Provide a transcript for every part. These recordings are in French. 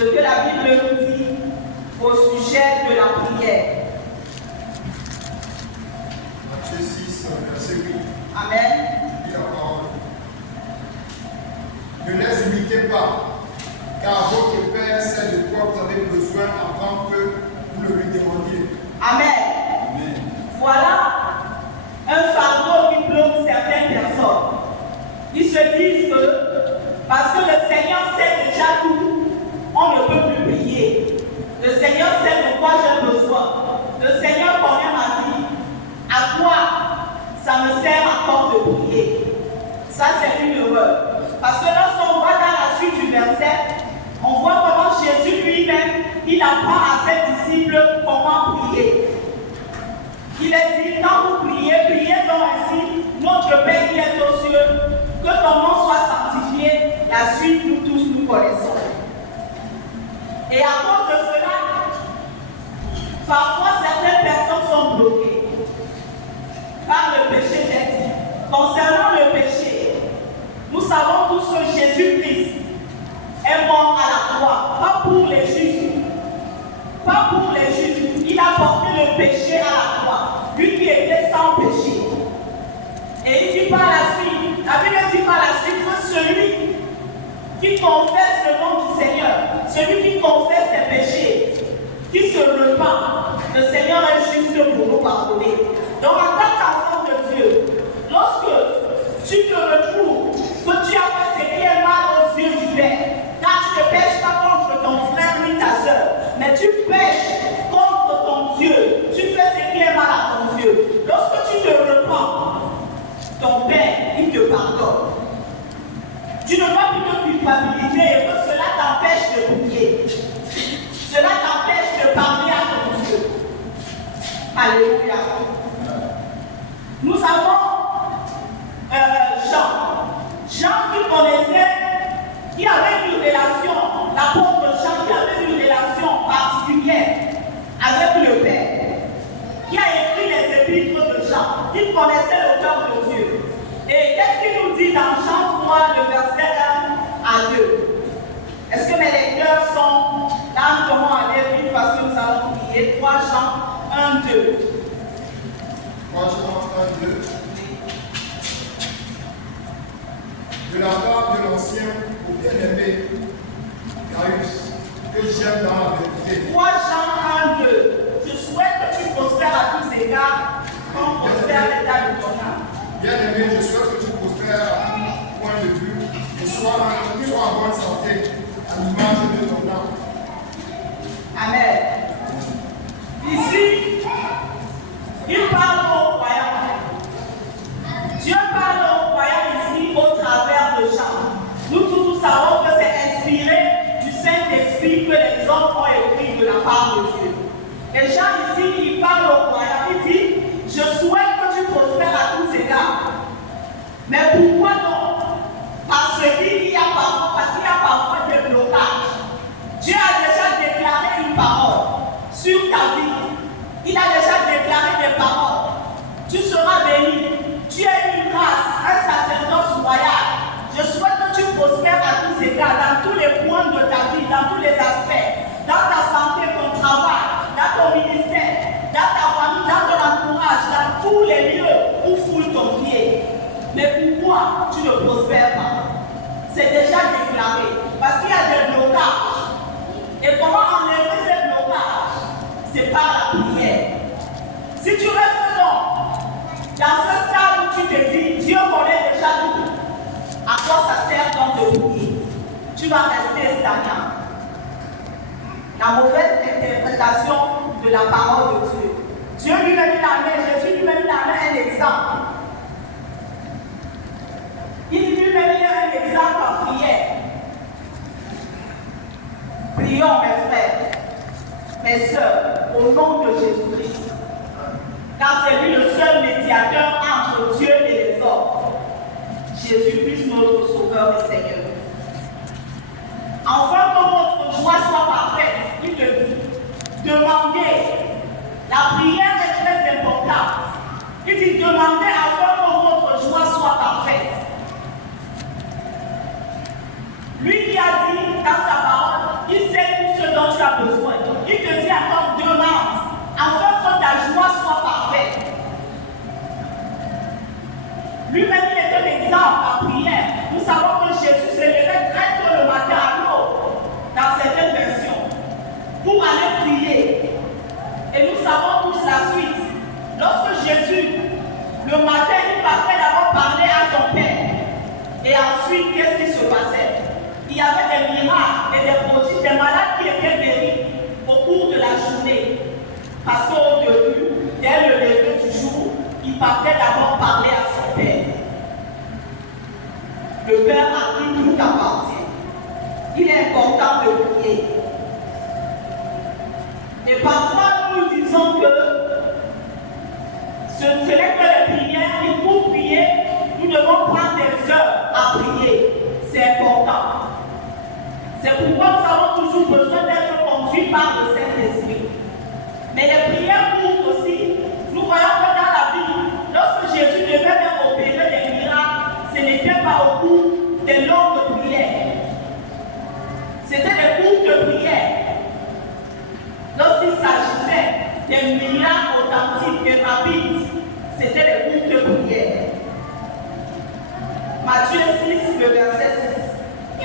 ce que la Bible nous dit au sujet de la prière. Matthieu 6, verset 8. Amen. Dit la parole. Ne les imitez pas, car votre Père sait de quoi vous avez besoin avant que vous le lui demandiez. Amen. Amen. Voilà un fardeau qui bloque certaines personnes. Ils se disent que parce que le Seigneur sait déjà tout, on ne peut plus prier. Le Seigneur sait de quoi j'ai besoin. Le Seigneur connaît ma vie. À quoi ça me sert encore de prier? Ça, c'est une erreur. Parce que lorsqu'on voit dans la suite du verset, on voit comment Jésus lui-même, il apprend à ses disciples comment prier. Il est dit, quand vous priez, priez donc ainsi, notre Père qui est aux cieux, que ton nom soit sanctifié. La suite, nous tous, nous connaissons. Et à cause de cela, parfois certaines personnes sont bloquées par le péché, j'ai dit. Concernant le péché, nous savons tous que Jésus-Christ est mort à la croix, pas pour les justes. Pas pour les justes. Il a porté le péché à la croix. Lui qui était sans péché. Et il dit par la suite, la Bible dit par la suite que celui qui confesse le nom du Seigneur, celui qui confesse ses péchés, qui se repent, le Seigneur est juste pour nous pardonner. Donc en tant qu'enfant de Dieu, lorsque tu te retrouves que tu as fait ce qui est mal aux yeux du Père, car tu ne pêches pas contre ton frère ni ta soeur, mais tu pêches contre ton Dieu, tu fais ce qui est mal à ton Dieu. Lorsque tu te repens, ton Père, il te pardonne. Tu ne dois plus te culpabiliser et que cela t'empêche de prier. Cela t'empêche de parler à ton Dieu. Alléluia. Nous avons Jean qui connaissait, qui avait une relation, l'apôtre Jean qui avait une relation particulière avec le Père, qui a écrit les épîtres de Jean, qui connaissait le cœur de Dieu. Et qu'est-ce qu'il nous dit dans Jean 3, le verset 1 à 2? Est-ce que mes lecteurs sont là? Comment aller vite parce que nous allons prier? 3 Jean 1, 2. 3 Jean 1, 2. De la part de l'ancien au bien-aimé Gaius, que j'aime dans la vérité. 3 Jean 1, 2. Je souhaite que tu prospères à tous égards, comme prospère l'état de ton âme. Bien-aimé, je souhaite que tu prospères à tout point de vue et sois en bonne santé, à l'image de ton âme. Amen. Ici, il parle aux croyants. Dieu parle aux croyants ici au travers de Jean. Nous tous savons que c'est inspiré du Saint-Esprit que les hommes ont écrit de la part de Dieu. Et Jean ici, il parle aux croyants. Il dit, je souhaite que tu prospères à tous égards. Mais pourquoi non? Parce qu'il y a parfois des blocages. Dieu a déjà déclaré une parole sur ta vie. Il a déjà déclaré des paroles. Tu seras béni. Tu as une grâce, un sacerdoce royal. Je souhaite que tu prospères à tous égards, dans tous les points de ta vie, dans tous les aspects, dans ta santé, ton travail, dans ton ministère, dans ta famille, dans ton entourage, dans tous les lieux où foule ton pied. Mais pourquoi tu ne prospères pas? C'est déjà déclaré. Parce qu'il y a des blocages. Et comment enlever ces blocages? C'est par la prière. Si tu restes dans ce stade où tu te dis, Dieu connaît déjà tout, à quoi ça sert donc de prier? Tu vas rester stagnant. La mauvaise interprétation de la parole de Dieu. Dieu lui-même il en est, Jésus lui-même il en est un exemple. Il lui-même il est un exemple en prière. Prions mes frères, mes sœurs, au nom de Jésus-Christ. Car c'est lui le seul médiateur entre Dieu et les hommes. Jésus-Christ, notre Sauveur et Seigneur. Afin que votre joie soit parfaite, il te dit, demandez. La prière est très importante. Lui-même, il est un exemple en prière. Nous savons que Jésus se levait très tôt le matin à l'eau, dans certaines versions, pour aller prier. Et nous savons tous la suite. Lorsque Jésus, le matin, il partait d'abord parler à son Père. Et ensuite, qu'est-ce qui se passait? Il y avait des miracles et des prodiges, des malades qui étaient guéris au cours de la journée. Parce qu'au début, dès le lever du jour, il partait d'abord parler à son Père. Le Père à qui tout appartient. Il est important de prier. Et parfois, nous disons que ce n'est que les prières, et pour prier, nous devons prendre des heures à prier. C'est important. C'est pourquoi nous avons toujours besoin d'être conduits par le Saint-Esprit. Mais les prières courtes aussi, nous voyons que dans la Bible, lorsque Jésus devait même opérer des miracles, ce n'était pas au cours des longues prières. C'était des courtes prières. Lorsqu'il s'agissait des miracles authentiques et rapides, c'était des courtes prières. Matthieu 6, le verset 6.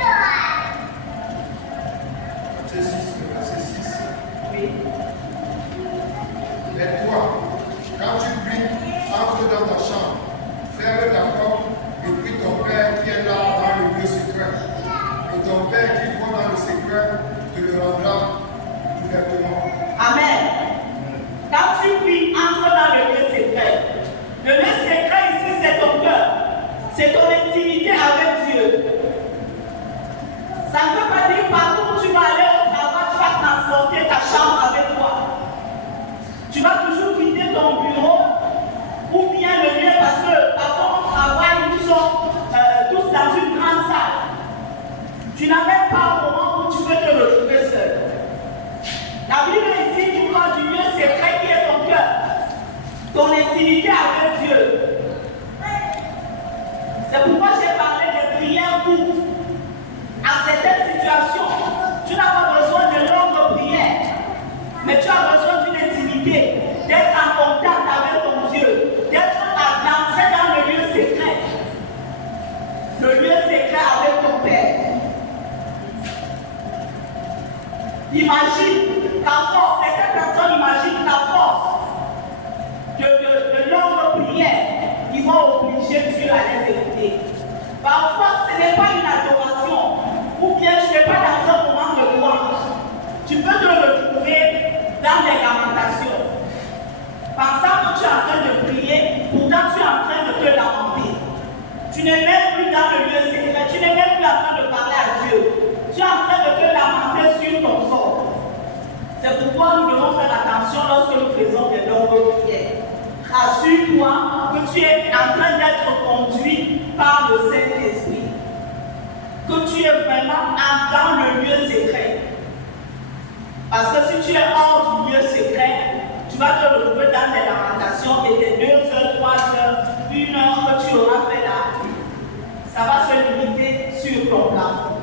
Matthieu 6, le verset 6. Oui. Et toi, quand tu pries, entre dans ta chambre, ferme ta porte et prie ton Père qui est là dans le lieu secret. Et ton Père qui voit dans le secret te le rendra ouvertement. Amen. Quand tu pries, entre dans le lieu secret. Le lieu secret ici, c'est ton cœur. C'est ton intimité avec Dieu. Ça ne veut pas dire partout où tu vas aller au travail, tu vas transporter ta chambre avec toi. Tu vas toujours quitter ton bureau ou bien le lieu parce que parfois on travaille, nous sommes tous dans une grande salle. Tu n'as même pas un moment où tu peux te retrouver seul. La Bible ici nous parle du lieu secret qui est ton cœur, ton intimité avec Dieu. C'est pourquoi j'ai parlé de prières courtes. À certaines situations, tu n'as pas besoin de longues prières, mais tu as besoin d'une intimité, d'être en contact avec ton Dieu, d'être d'entrer dans le lieu secret. Le lieu secret avec ton Père. Imagine ta force, certaines personnes imaginent ta force de longues prières. Ils vont obliger Dieu à les écouter. Parfois, ce n'est pas une adoration, ou bien tu n'es pas dans un moment de louange. Tu peux te retrouver dans des lamentations. Pensant que tu es en train de prier, pourtant tu es en train de te lamenter. Tu n'es même plus dans le lieu secret, tu n'es même plus en train de parler à Dieu. Tu es en train de te lamenter sur ton sort. C'est pourquoi nous devons faire attention lorsque nous faisons des longues prières. Rassure-toi que tu es en train d'être conduit par le Saint-Esprit. Que tu es vraiment dans le lieu secret. Parce que si tu es hors du lieu secret, tu vas te retrouver dans des lamentations et des 2 heures, 3 heures, 1 heure que tu auras fait là. Ça va se limiter sur ton plafond.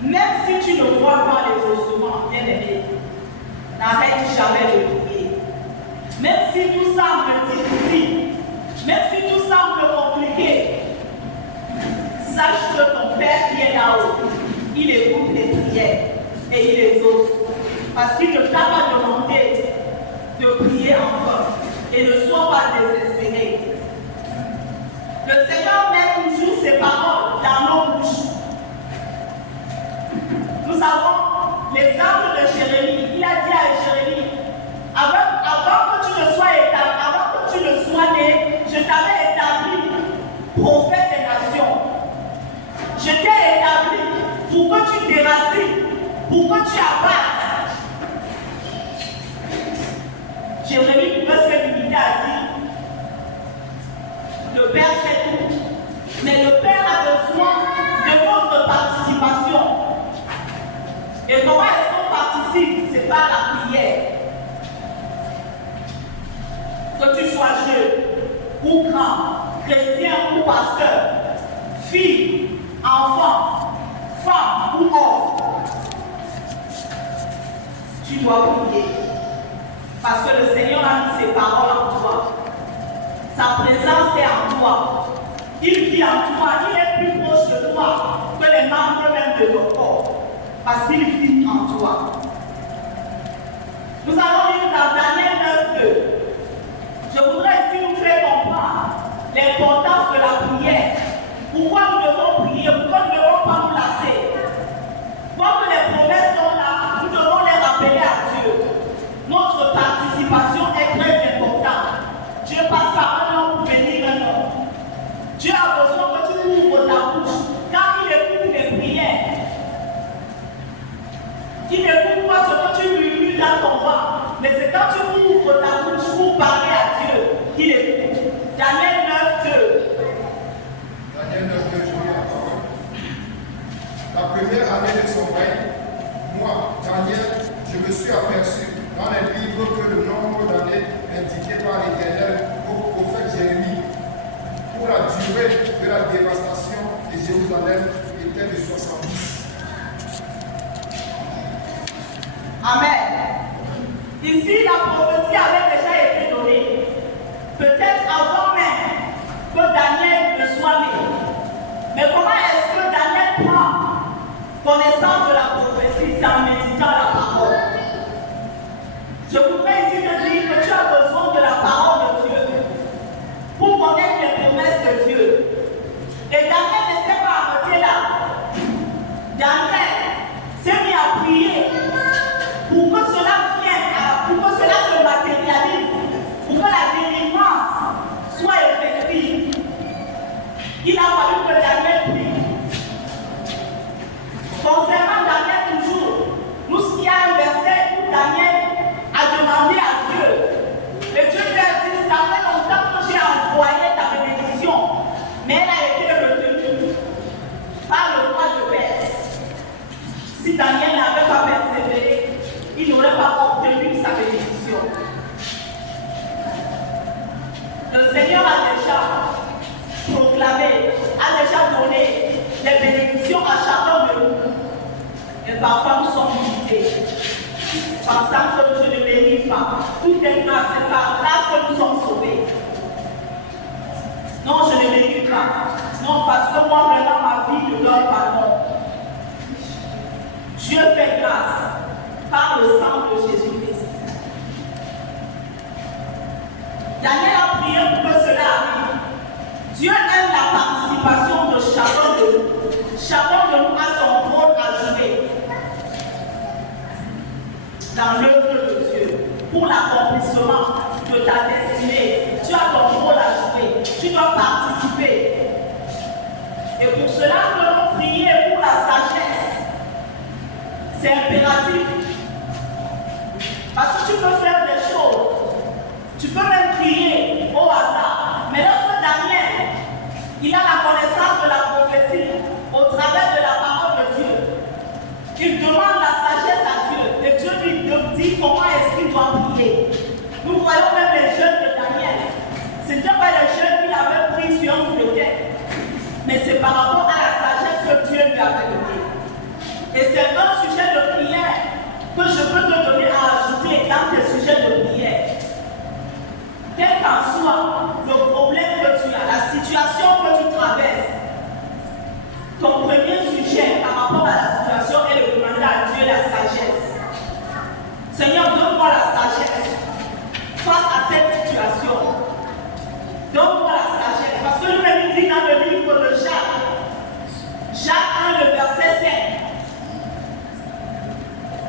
Même si tu ne vois pas les ossements, bien aimé, n'arrête jamais de prier. Même si tout semble difficile, même si tout semble compliqué, sache que ton Père qui est là-haut, il écoute les prières et il les ose. Parce qu'il ne t'a pas demandé de prier encore et ne sois pas désespéré. Le Seigneur met toujours ses paroles dans nos bouches. Nous avons l'exemple de Jérémie. Il a dit à Jérémie, avant que tu ne sois établi, avant que tu ne sois né, je t'avais établi prophète des nations. Je t'ai établi pour que tu déracines, pour que tu abattes. Jérémie pouvait se limiter à dire, le Père fait tout, mais le Père a besoin de votre participation. Et comment est-ce qu'on participe? C'est par la prière. Que tu sois jeune ou grand, chrétien ou pasteur, fille, enfant, femme ou homme, tu dois prier. Parce que le Seigneur a mis ses paroles en toi. Sa présence est en toi. Il vit en toi. Il est plus proche de toi que les membres même de ton corps. Parce qu'il vit en toi. Nous allons lire dans Daniel 9:2. Je voudrais ici nous faire comprendre l'importance de la prière. Pourquoi nous devons prier? Pourquoi nous ne devons pas nous lasser? Comme les promesses sont là, nous devons les rappeler à Dieu. Notre participation est très importante. Dieu passe par un homme pour bénir un homme. Dieu a besoin que tu ouvres ta bouche. Quand il écoute les prières, il n'écoute pas ce que tu murmures dans ton ventre, mais c'est quand tu ouvres ta bouche pour parler à Dieu qu'il écoute. Daniel 9:2. Daniel 9:2, je lis la parole. La première année de son règne, moi, Daniel, je me suis aperçu dans les livres que le nombre d'années indiqué par l'Éternel au prophète Jérémie pour la durée de la dévastation de Jérusalem était de 70. Amen. Ici, la prophétie avait déjà été donnée. Peut-être avant même que Daniel ne soit né. Mais comment est-ce que Daniel prend connaissance de la prophétie? C'est en méditant la parole. Je voudrais ici te dire que tu as besoin de la parole de Dieu pour connaître les promesses de Dieu. Et Daniel ne s'est pas arrêté là. Daniel s'est mis à prier pour que cela vienne, pour que cela se matérialise, pour que la délivrance soit effective. Il a fallu que Daniel prie. Concernant Daniel toujours, nous, il y a un verset où Daniel a demandé à Dieu. Et Dieu lui a dit, ça fait longtemps que j'ai envoyé ta bénédiction, mais elle a été retenue par le roi de Perse. Si Daniel n'avait pas persévéré, il n'aurait pas obtenu sa bénédiction. Le Seigneur a déjà proclamé, a déjà donné les bénédictions à chacun de nous. Et parfois nous sommes limités, pensant que je ne mérite pas. Tout est grâce, c'est par grâce que nous sommes sauvés. Non, je ne mérite pas. Non, parce que moi, vraiment, ma vie ne donne pas non. Dieu fait grâce par le sang de Jésus-Christ. Daniel a prié pour que cela arrive. Dieu aime la participation de chacun de nous. Chacun de nous a son rôle à jouer dans l'œuvre de Dieu pour l'accomplissement de ta destinée. Tu as ton rôle à jouer. Tu dois participer. Et pour cela, nous devons prier pour la sagesse. C'est impératif. Parce que tu peux faire des choses. Tu peux même crier au hasard. Mais lorsque Daniel, il a la connaissance de la prophétie au travers de la parole de Dieu, il demande la sagesse à Dieu. Et Dieu lui dit comment est-ce qu'il doit prier. Nous voyons même les jeunes de Daniel. Ce n'était pas les jeunes qu'il avait pris sur un coup de tête. Mais c'est par rapport à la sagesse que Dieu lui avait donnée. Et c'est un sujet de prière que je peux te donner à ajouter dans tes sujets de prière. Quel qu'en soit le problème que tu as, la situation que tu traverses, ton premier sujet par rapport à la situation est de demander à Dieu la sagesse. Seigneur, donne-moi la sagesse face à cette situation. Donne-moi la sagesse. Parce que lui-même dit dans le livre de Jacques 1, le verset 7,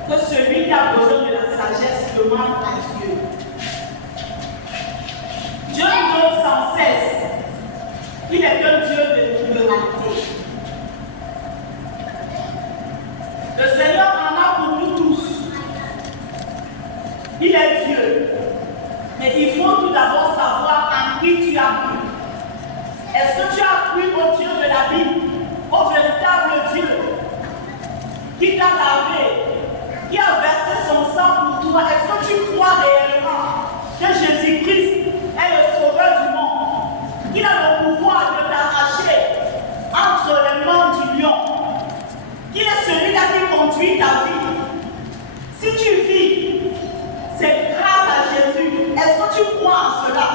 que celui qui a besoin de la sagesse demande à Dieu. Dieu nous donne sans cesse. Il est un Dieu de pluralité. Le Seigneur en a pour nous tous. Il est Dieu. Mais il faut tout d'abord savoir en qui tu as cru. Est-ce que tu as cru au Dieu de la Bible, au véritable Dieu qui t'a lavé, qui a versé son sang pour toi? Est-ce que tu crois réellement que Jésus-Christ est le sauveur du monde, qu'il a le pouvoir de t'arracher entre les mains du lion, qu'il est celui-là qui conduit ta vie? Si tu vis, c'est grâce à Jésus. Est-ce que tu crois en cela?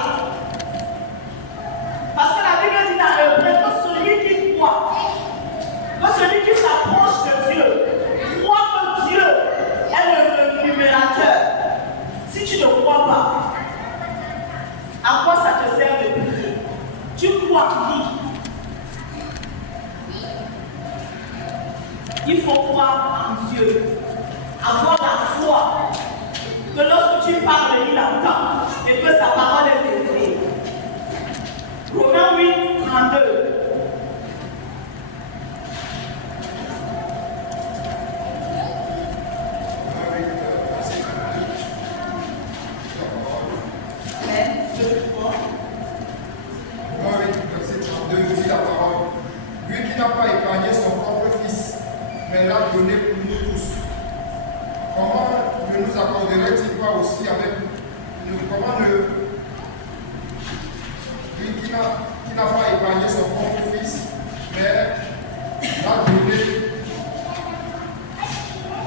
Il faut croire en Dieu. Avoir la foi que lorsque tu parles, il entend et que sa parole est vérité. Romains 8, 32. N'a pas épargné son propre fils, mais l'a donné pour nous tous. Comment ne nous accorderait-il pas aussi avec nous? Comment ne lui qui n'a pas épargné son propre fils, mais l'a donné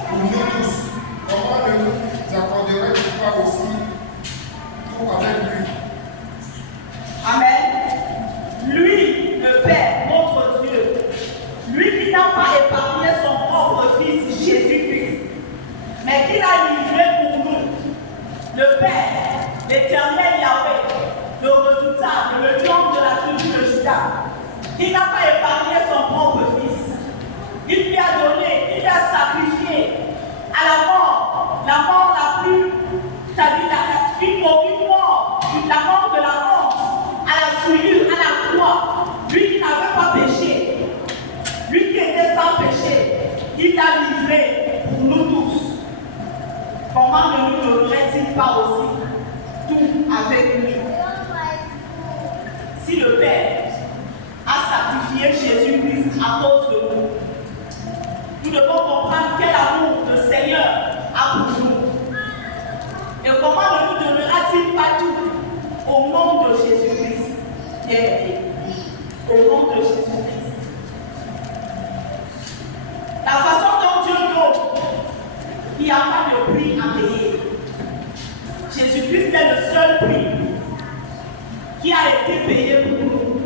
pour nous tous? Comment ne nous accorderait-il pas aussi tout avec lui? Amen. Lui, le Père, notre Dieu, lui qui n'a pas épargné son propre Fils, Jésus-Christ, mais qui l'a livré pour nous, le Père, l'éternel Yahweh, le redoutable, le trône de la tribu de Juda, qui n'a pas épargné son propre Fils. Il lui a donné, il lui a sacrifié à la mort la plus, c'est-à-dire une mort, la mort de la honte, à la souillure, à la croix. Lui qui n'avait pas péché, lui qui était sans péché, il l'a livré pour nous tous. Comment ne nous donnerait-il pas aussi tout avec lui? Si le Père a sacrifié Jésus-Christ à cause de nous, nous devons comprendre quel amour le Seigneur a pour nous. Et comment ne nous donnera-t-il pas tout au nom de Jésus-Christ? Bien-aimé, au nom de Jésus-Christ. La façon dont Dieu donne, il n'y a pas de prix à payer. Jésus-Christ est le seul prix qui a été payé pour nous.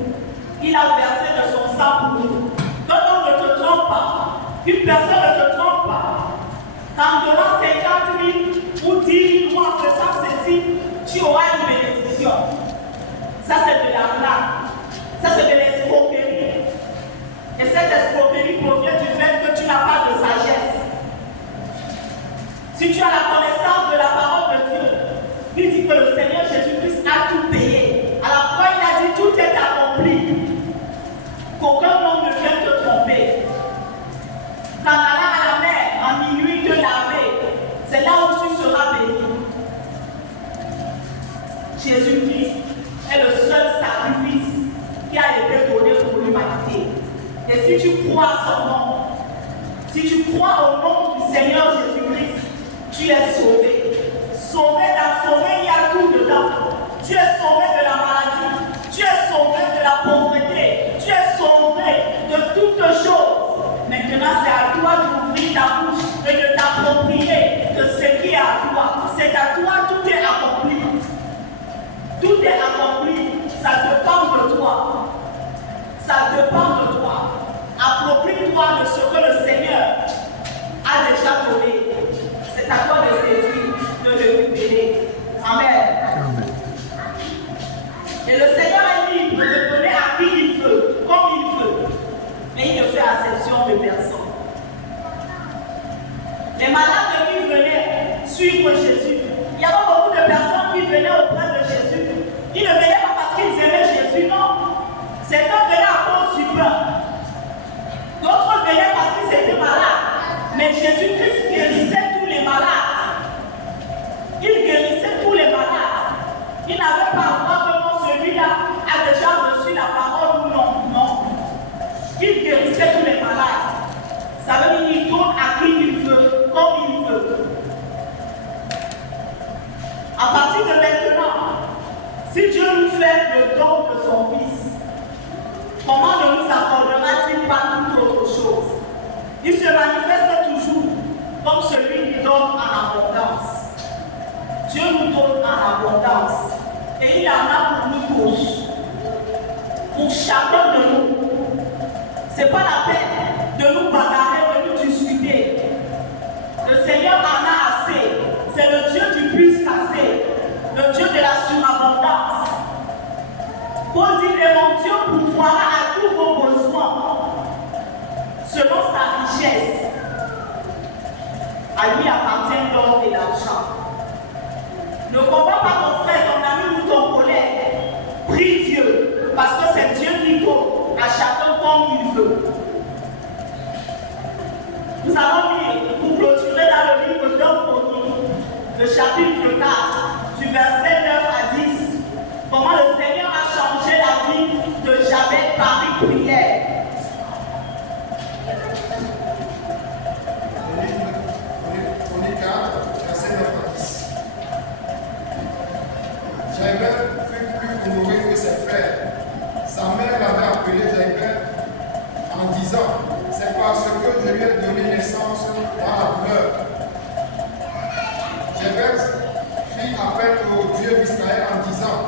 Il a versé de son sang pour nous. Donc on ne te trompe pas. Une personne ne te trompe pas. Qu'en donnant 50 000 ou 10 000 ou en faisant ceci, tu auras une bénédiction. Ça c'est de l'arnaque. Ça c'est de l'escroquerie. Et cette escroquerie provient du fait que tu n'as pas de sagesse. Si tu as la connaissance de la parole de Dieu, il dit que le Seigneur Jésus-Christ a tout payé. À la fois il a dit tout est accompli. Qu'aucun homme ne vienne te tromper. Qu'en allant à la mer, en minuit, te laver, c'est là où tu seras béni. Jésus-Christ est le seul sacrifice qui a été donné pour l'humanité. Et si tu crois à son nom, si tu crois au nom du Seigneur Jésus-Christ, tu es sauvé. Sauvé, il y a tout dedans. Tu es sauvé de la maladie, tu es sauvé de la pauvreté, tu es sauvé de toutes choses. Maintenant, c'est à toi d'ouvrir ta bouche et de t'approprier de ce qui est à toi. C'est à toi, tout est accompli. Tout est accompli. Ça dépend de toi. Ça dépend de toi. Approprie-toi de ce que le Seigneur a déjà donné. C'est à toi de saisir, de le récupérer. Amen. Et le Seigneur est libre de donner à qui il veut, comme il veut. Mais il ne fait exception de personne. Les malades qui venaient suivre Jésus, il y avait beaucoup de personnes qui venaient auprès de Jésus. Ils ne venaient pas parce qu'ils aimaient Jésus, non. Certains venaient à cause du pain. D'autres venaient parce qu'ils étaient malades. Mais Jésus-Christ guérissait tous les malades. Il guérissait tous les malades. Il n'avait pas à voir que non, celui-là a déjà reçu la parole ou non. Non. Il guérissait tous les malades. Ça veut dire qu'il donne à qui il veut, comme il veut. À partir de maintenant, si Dieu nous fait le don de son Fils, comment ne nous accordera-t-il pas toute autre chose? Il se manifeste toujours comme celui qui donne en abondance. Dieu nous donne en abondance. Et il en a pour nous tous. Pour chacun de nous. Ce n'est pas la peine de nous bagarrer, de nous discuter. Le Seigneur en a assez. C'est le Dieu du plus assez. Le Dieu de la surabondance. Paul dit que mon Dieu pourvoira à tous vos besoins selon sa richesse À lui appartient l'or et l'argent. Ne comprends pas ton frère, ton ami ou ton collègue. Prie Dieu, parce que c'est Dieu qui donne à chacun comme il veut. Nous allons lire, pour clôturer dans le livre d'Homme, le chapitre 4, du verset 9 à 10, comment le Seigneur a changé la vie de Jabez par une prière. Chronique 4, verset 9 à 10. Jabez fut plus honoré que ses frères. Sa mère l'avait appelé Jabez en disant, c'est parce que je lui ai donné naissance dans la douleur. Jabez fit appel au Dieu d'Israël en disant,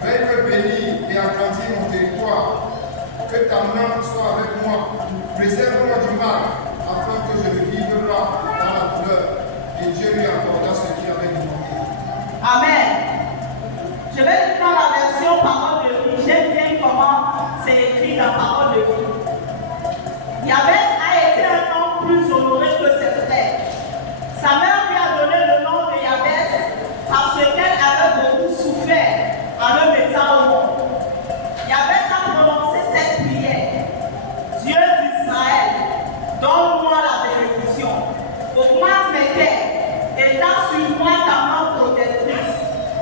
veuille me bénir et agrandir mon territoire, que ta main soit avec moi, préserve-moi du mal, afin que je ne vive pas dans la douleur. Et Dieu lui accorda ce qu'il avait demandé. Amen. Je vais lire dans la version parole de vie. J'aime bien comment c'est écrit dans parole de vie. Jabez a été un homme plus honoré que ses frères. Sa mère lui a donné le nom de Jabez parce qu'elle avait beaucoup souffert en le mettant au monde. Jabez a prononcé cette prière. Dieu d'Israël, donne-moi la bénédiction. Augmente mes terres, étends sur moi ta main protectrice.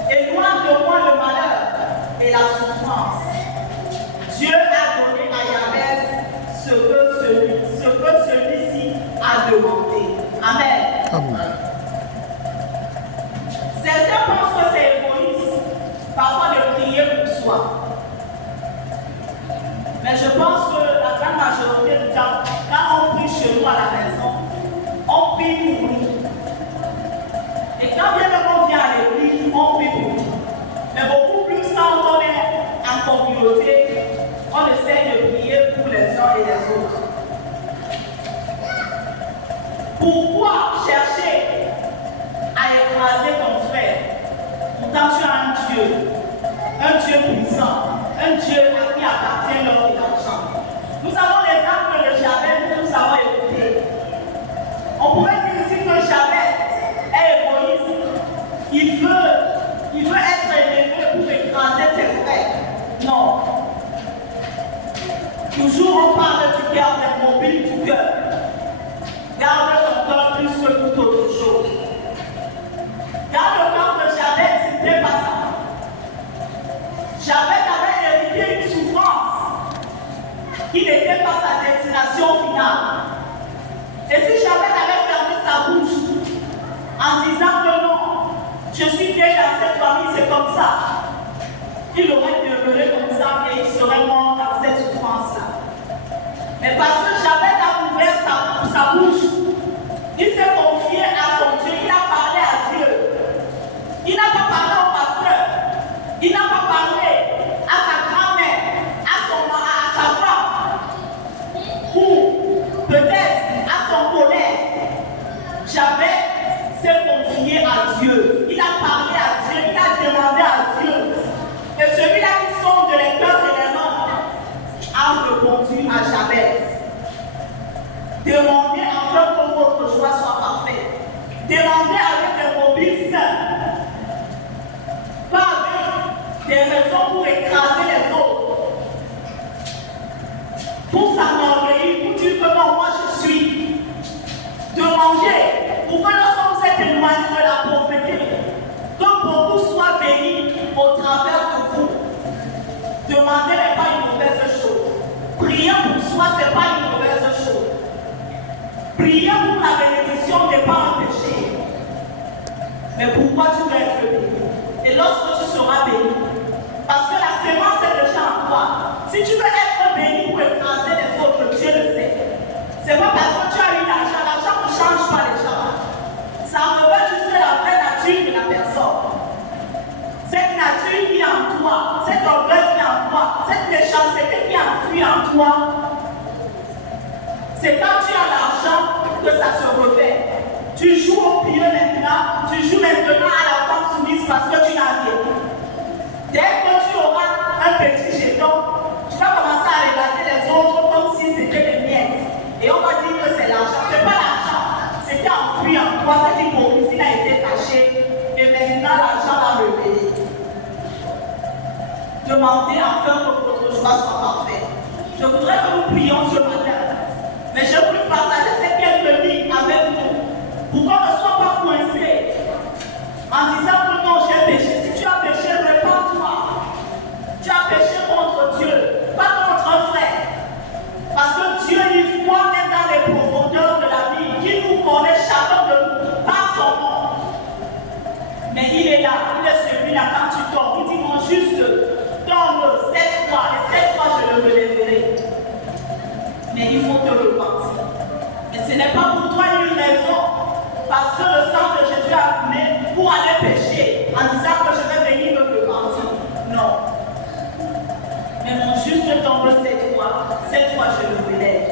Éloigne de moi le malheur et la souffrance. Dieu a donné à Jabez ce que celui-ci a demandé. Amen. Amen. Certains pensent que c'est égoïste parfois de prier pour soi. Mais je pense que la grande majorité du temps, quand on prie chez nous à la maison, on prie pour nous. Et quand bien on vient à l'église, on prie pour nous. Mais beaucoup plus quand on est en communauté, on essaie de prier pour les uns et les autres. Pourquoi chercher à écraser ton frère? Pourtant tu as un Dieu puissant, un Dieu à qui appartient l'or et l'argent. Nous avons l'exemple de Jabez, nous avons écouté. On pourrait dire ici que Jabez est égoïste. Il veut être élevé pour écraser ses frères. Non. Toujours on parle du cœur, des mobiles du cœur. Garde ton cœur plus que toute autre chose. Garde le cœur de Jabez, c'était pas ça. Jabez avait hérité une souffrance qui n'était pas sa destination finale. Et si Jabez avait fermé sa bouche en disant que non, je suis né dans cette famille, c'est comme ça, il aurait demeuré comme ça et il serait mort dans cette souffrance-là. Mais parce que Jabez a ouvert sa bouche, il s'est confié à son Dieu, il a parlé à Dieu. Il n'a pas parlé au pasteur, il n'a pas parlé à sa grand-mère, à sa femme, ou peut-être à son collègue. Jabez s'est confié à Dieu. Il a parlé à Dieu, il a demandé à Dieu. Et celui-là qui sonde les cœurs et les mains a répondu à Jabez. Demandez afin que votre joie soit parfaite. Demandez avec des mobiles sains. Pas avec des raisons pour écraser les autres. Pour s'enorgueillir, pour dire que non, moi je suis. Demandez pour que lorsque vous êtes éloigné de la pauvreté, que beaucoup soient bénis au travers de vous. Demander n'est pas une mauvaise chose. Prier pour soi, ce n'est pas une mauvaise chose. Prier pour la bénédiction n'est pas un péché. Mais pourquoi tu dois être béni? Et lorsque tu seras béni, parce que la sémence est déjà en toi. Si tu veux être béni pour écraser les autres, Dieu le sait. C'est pas parce que tu as eu l'argent ne change pas les gens. Ça révèle juste la vraie nature de la personne. Cette nature qui est en toi, cet orgueil qui est en toi, cette méchanceté qui est enfouie en toi, c'est quand tu as l'argent que ça se révèle. Tu joues au pied maintenant, tu joues maintenant à la femme soumise parce que tu n'as rien. Dès que tu auras un petit jeton, tu vas commencer à regarder les autres comme si c'était des miettes. Et on va dire que c'est l'argent. Ce n'est pas l'argent, c'était en Demandez afin que votre joie soit parfaite. Je voudrais que nous prions ce matin. Mais je veux partager ces quelques lignes avec vous. Pour qu'on ne soit pas coincé en disant que non, j'ai péché. Si tu as péché, répands-toi. Tu as péché contre Dieu, pas contre un frère. Parce que Dieu, il voit même dans les profondeurs de la vie, qu'il nous connaît chacun de nous, par son nom. Mais il est là, il est celui-là quand tu tombes. Il dit mon juste, tombe 7 fois, et 7 fois je le relèverai. Mais il faut te repentir. Et ce n'est pas pour toi une raison, parce que le sang de Jésus a coulé pour aller pécher, en disant que je vais venir me repentir. Non. Mais mon juste tombe 7 fois je le relève.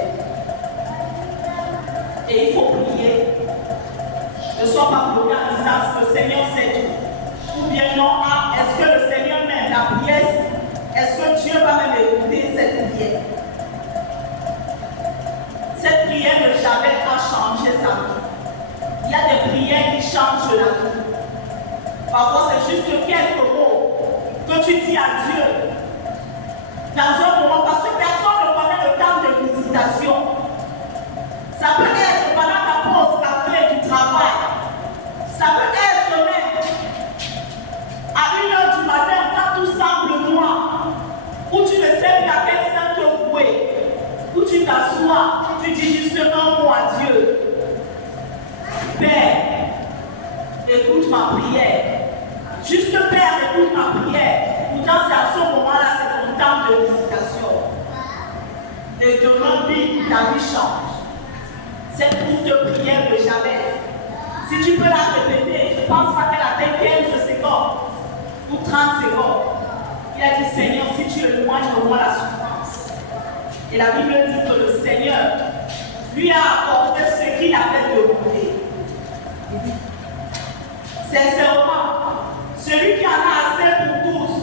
Et il faut prier. Ne sois pas bloqué en disant que le Seigneur sait tout. Ou bien non, est-ce que le Seigneur m'aime la prière? Est-ce que Dieu va même écouter cette prière? Cette prière de Jabez a changé sa vie. Il y a des prières qui changent la vie. Parfois, c'est juste quelques mots que tu dis à Dieu dans un moment, parce que personne ne connaît le temps de visitation. Ça peut être pendant ta pause café du travail. Ça peut être même à 1h du matin quand tout semble noir, où tu ne sais plus à quel sein te vouer, où tu t'assois, tu dis justement moi à Dieu. Père, écoute ma prière. Juste Père, écoute ma prière. Pourtant, c'est à ce moment-là, c'est ton temps de visitation. Et demain, ta vie change. Cette courte prière de Jabez, si tu peux la répéter, je ne pense pas qu'elle a fait 15 secondes ou 30 secondes. Il a dit Seigneur, si tu éloignes de moi la souffrance. Et la Bible dit que le Seigneur lui a apporté ce qu'il avait demandé. Sincèrement, celui qui en a assez pour tous,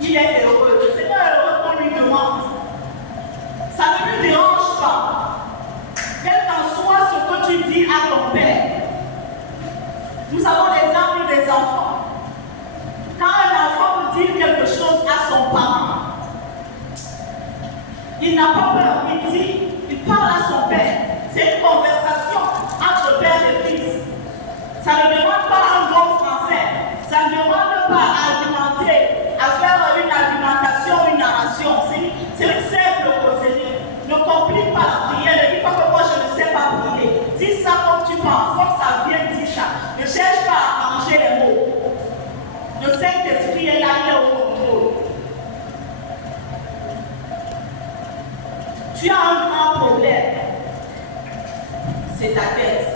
il est heureux. Le Seigneur est heureux qu'on lui demande. Ça ne lui dérange pas. Quel qu'en soit ce que tu dis à ton père. Nous avons l'exemple des enfants. Quand un enfant veut dire quelque chose à son parent, il n'a pas peur, il dit, il parle à son père. C'est une conversation entre père et fils. Ça ne demande pas un bon français. Ça ne demande pas à argumenter, à faire une argumentation, une narration. C'est une simple causerie. Ne complique pas la prière. Ne dis pas que moi je ne sais pas prier. Dis ça comme tu penses, comme ça vient, dis ça. Ne cherche pas à arranger les mots. Le Saint-Esprit est là, il est au contrôle. Tu as un grand problème. C'est ta tête.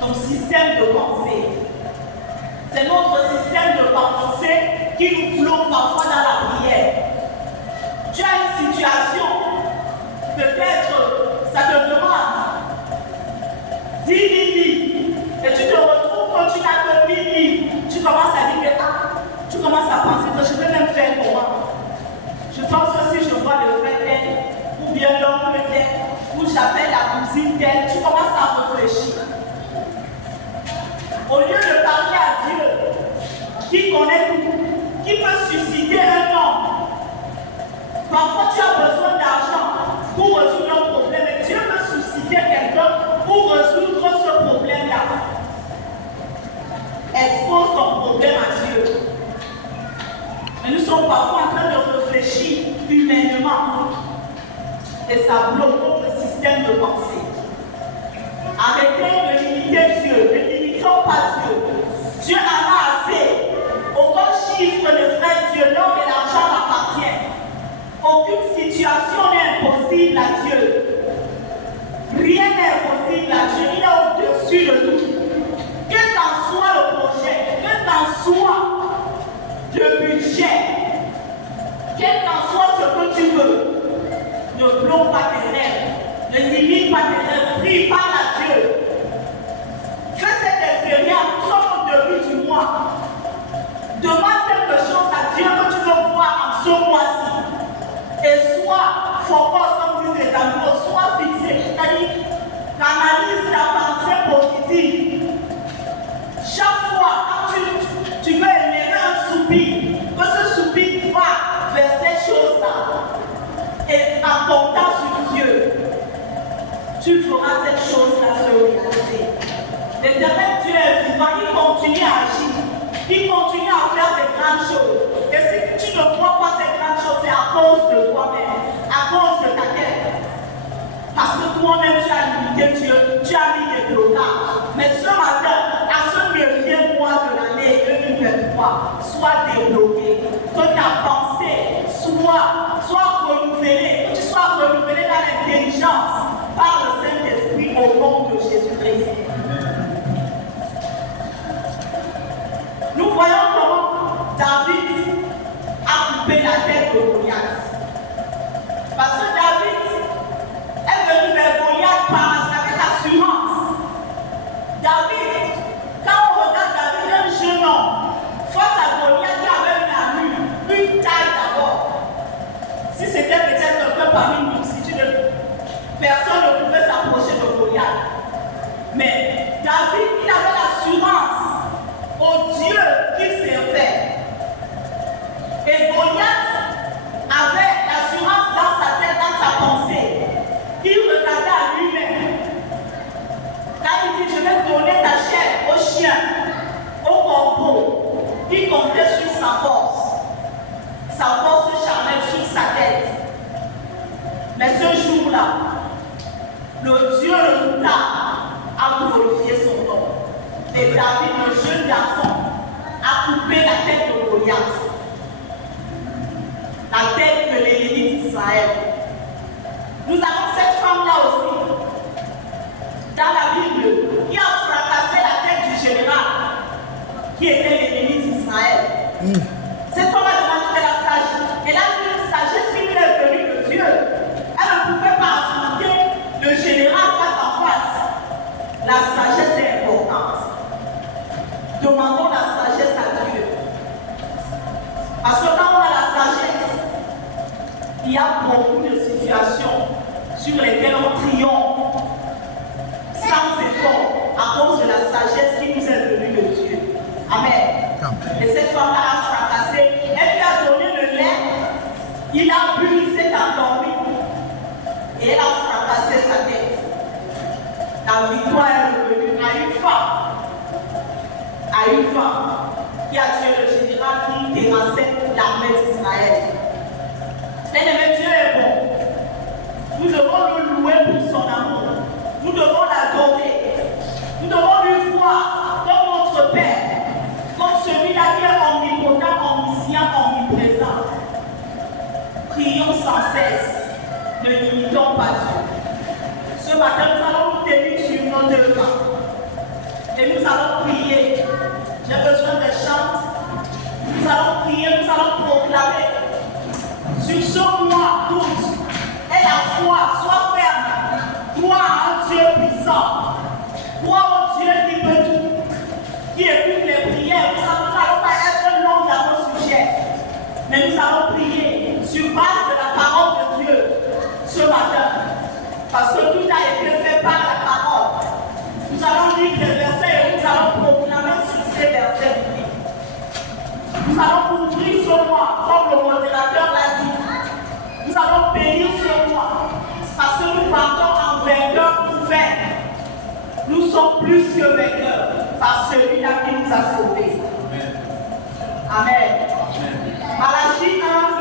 Ton système de pensée. C'est notre système de pensée qui nous bloque parfois dans la prière. Tu as une situation, peut-être ça te demande 10 000 livres et tu te retrouves quand tu n'as que 1000 livres. Tu commences à dire que tu commences à penser que je vais même faire comment. Je pense que si je vois le frère tel, ou bien l'oncle tel, ou j'appelle la cousine telle, tu commences à réfléchir. Au lieu de parler à Dieu, qui connaît tout, qui peut susciter un homme. Parfois tu as besoin d'argent pour résoudre un problème et Dieu peut susciter quelqu'un pour résoudre ce problème-là. Expose ton problème à Dieu. Mais nous sommes parfois en train de réfléchir humainement et ça bloque notre système de pensée. Arrêtez de limiter Dieu, ne limitons pas Dieu. Dieu en a assez. Aucun chiffre ne ferait Dieu, l'or et l'argent appartiennent. Aucune situation n'est impossible à Dieu. Rien n'est impossible à Dieu. Il est au-dessus de tout. Quel qu'en soit le projet, quel qu'en soit le budget, quel qu'en soit ce que tu veux, ne bloque pas tes rêves, ne limite pas tes rêves, prie, parle à Dieu. Fais cette expérience, nous sommes au début du mois. Demande quelque chose à Dieu que tu veux voir en ce mois-ci. Et sois focus, comme disent les amis, sois fixé. C'est-à-dire, canalise ta pensée positive. Chaque fois que tu veux élever un soupir, que ce soupir fera cette chose-là se réaliser. L'Éternel Dieu est vivant, il continue à agir, il continue à faire des grandes choses. Et si tu ne vois pas ces grandes choses, c'est à cause de toi-même, à cause de ta tête. Parce que toi-même tu as limité Dieu, tu as mis des blocages. Mais ce matin, à ce 9e mois de l'année 2023, sois débloqué. Que ta pensée soit renouvelée, que tu sois renouvelé dans l'intelligence par le Saint-Esprit au nom de Jésus-Christ. Nous voyons comment David a coupé la tête de Goliath. Parce que David est venu vers Goliath avec assurance. David, quand on regarde David, un jeune homme, face à Goliath qui avait une armure, une taille d'abord. Si c'était peut-être quelqu'un parmi une multitude de personne ne pouvait s'approcher de Goliath. Mais David, il avait l'assurance au Dieu qu'il servait. Et Goliath avait l'assurance dans sa tête, dans sa pensée. Il regardait à lui-même. Quand il dit, je vais donner ta chair aux chiens, aux corbeaux, il comptait sur sa force charnelle sur sa tête. Mais ce jour-là, le Dieu redoutable a glorifié son nom. Et David, le jeune garçon, a coupé la tête de Goliath. La tête de l'ennemi d'Israël. Nous avons cette femme-là aussi, dans la Bible, qui a fracassé la tête du général, qui était l'ennemi d'Israël. Cette femme a demandé de la sagesse. Elle a eu une sagesse qui lui est venue de Dieu. Elle ne pouvait pas affronter le général face à face. La sagesse est importante. Demandons la sagesse à Dieu. Parce que quand on a la sagesse, il y a beaucoup de situations sur lesquelles on triomphe sans effort à cause de la sagesse qui nous est venue de Dieu. Amen. Et cette femme-là a fracassé. Elle lui a donné le lait. Il a bu, il s'est endormi. Et elle a fracassé sa tête. La victoire est revenue à une femme qui a tué le général qui terrassait l'armée d'Israël. Bien-aimé, Dieu est bon. Nous devons le louer pour son amour. Nous devons l'adorer. Nous devons lui voir comme notre Père, comme celui-là qui est omnipotent, omniscient, omniprésent. Prions sans cesse. Ne limitons pas Dieu. Ce matin, nous allons nous tenir sur nos deux pas. Et nous allons prier. J'ai besoin de chants. Nous allons prier, nous allons proclamer. Sur ce mois d'août, et la foi soit ferme. Crois en Dieu puissant. Crois en Dieu qui peut tout, qui écoute les prières. Nous n'allons pas être longs dans nos sujets, mais nous allons prier sur base de la parole de Dieu ce matin. Parce que tout a été fait par la parole. Nous allons lire des versets et nous allons proclamer sur ces versets bibliques. Nous allons ouvrir ce mois, comme le modérateur l'a dit. Nous allons bénir ce mois. Parce que nous partons en vainqueur pour vaincre. Nous sommes plus que vainqueurs par celui-là qui nous a sauvés. Amen. Malachie 1.